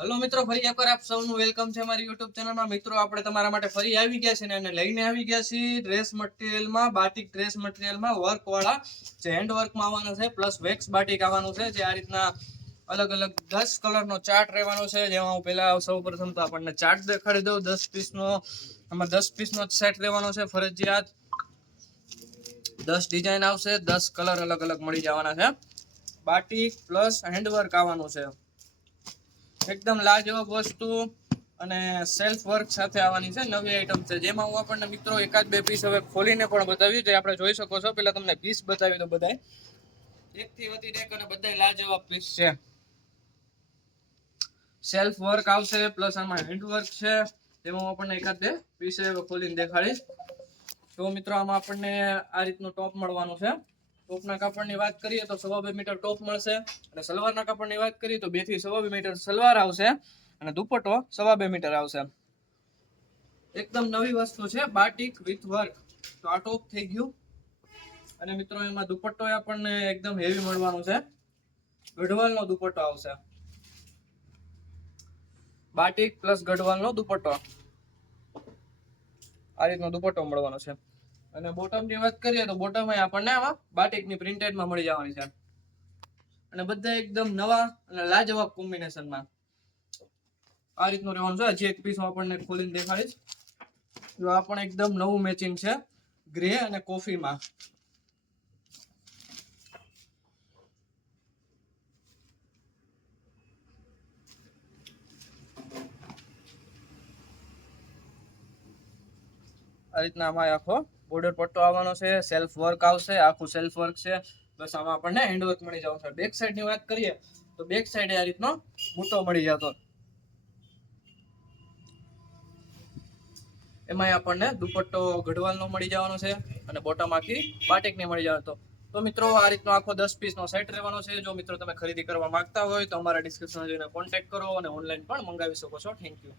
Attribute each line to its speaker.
Speaker 1: Hello મિત્રો, ફરી એકવાર આપ સૌનું વેલકમ છે મારી યુટ્યુબ ચેનલમાં મિત્રો, આપણે તમારા માટે ફરી આવી ગયા છે ને અને લઈને આવી ગયા છીએ ડ્રેસ મટીરિયલમાં બાટિક ડ્રેસ મટીરિયલમાં વર્કવાળા જે હેન્ડ વર્કમાં આવવાના છે પ્લસ વેક્સ બાટિક આવવાનું છે, જે આ રીતના અલગ અલગ દસ કલરનો ચાર્ટ રહેવાનો છે, જેમાં હું પહેલાં સૌ પ્રથમ તો આપણને ચાર્ટ દેખાડી દઉં. દસ પીસનો આમાં દસ પીસનો સેટ રહેવાનો છે, ફરજિયાત. દસ ડિઝાઇન આવશે, દસ કલર અલગ અલગ મળી જવાના છે. બાટિક પ્લસ હેન્ડવર્ક આવવાનું છે. એકદમ લાજવાબ વસ્તુ અને સેલ્ફ વર્ક સાથે આવવાની છે, નવી આઈટમ છે. જેમાં હું આપણને મિત્રો એકાદ બે પીસ હવે ખોલીને પણ બતાવ્યું જે આપણે જોઈ શકો છો. પેલા તમને પીસ બતાવી દો બધાય. એકથી વધીને એક અને બધાય લાજવાબ પીસ છે. સેલ્ફ વર્ક આવશે પ્લસ આમાં હેન્ડ વર્ક છે. તેમાં હું આપણને એકાદ બે પીસ ખોલીને દેખાડીશ. તો મિત્રો, આમાં આપણને આ રીતનું ટોપ મળવાનું છે. ટોપના કાપડની વાત કરીએ તો સવા બે મીટર ટોપ મળશે અને સલવારના કાપડની વાત કરીએ તો બેથી સવા બે મીટર સલવાર આવશે અને દુપટ્ટો સવા બે મીટર આવશે. એકદમ નવી વસ્તુ છે, બાટિક વિથ વર્ક તો આ ટોપ થઈ ગયું. અને મિત્રો, એમાં દુપટ્ટો આપણને એકદમ હેવી મળવાનું છે. ગઢવાલનો દુપટ્ટો આવશે. બાટિક પ્લસ ગઢવાલનો દુપટ્ટો. આ રીતનો દુપટ્ટો મળવાનો છે. અને બોટમની વાત કરીએ તો બોટમ આપણને આમાં બાટિકની પ્રિન્ટેડમાં મળી જવાની છે. અને બધા એકદમ નવા અને લાજવાબ કોમ્બિનેશનમાં. આ રીતનું રહેવાનું છે. હજી એક પીસ આપણને ખોલીને દેખાડીશ. જો આ પણ એકદમ નવું મેચિંગ છે ગ્રે અને કોફીમાં આ રીતના આમાં આખો બોર્ડર પટ્ટો આવવાનો છે સેલ્ફ વર્ક આવશે, આખું સેલ્ફ વર્ક છે. બસ આમાં આપણને હેન્ડ મળી જવાનું છે. બેક સાઈડની વાત કરીએ, તો બેક સાઈડે આ રીતનો બૂટો મળી જતો. એમાં આપણને દુપટ્ટો ગઢવાલનો મળી જવાનો છે અને બોટમ આખી બાટેકની મળી જવાનો તો મિત્રો, આ રીતનો આખો દસ પીસનો સેટ રહેવાનો છે. જો મિત્રો તમે ખરીદી કરવા માંગતા હોય તો અમારા ડિસ્ક્રિપ્શન જોઈને કોન્ટેક્ટ કરો અને ઓનલાઈન પણ મંગાવી શકો છો. Thank you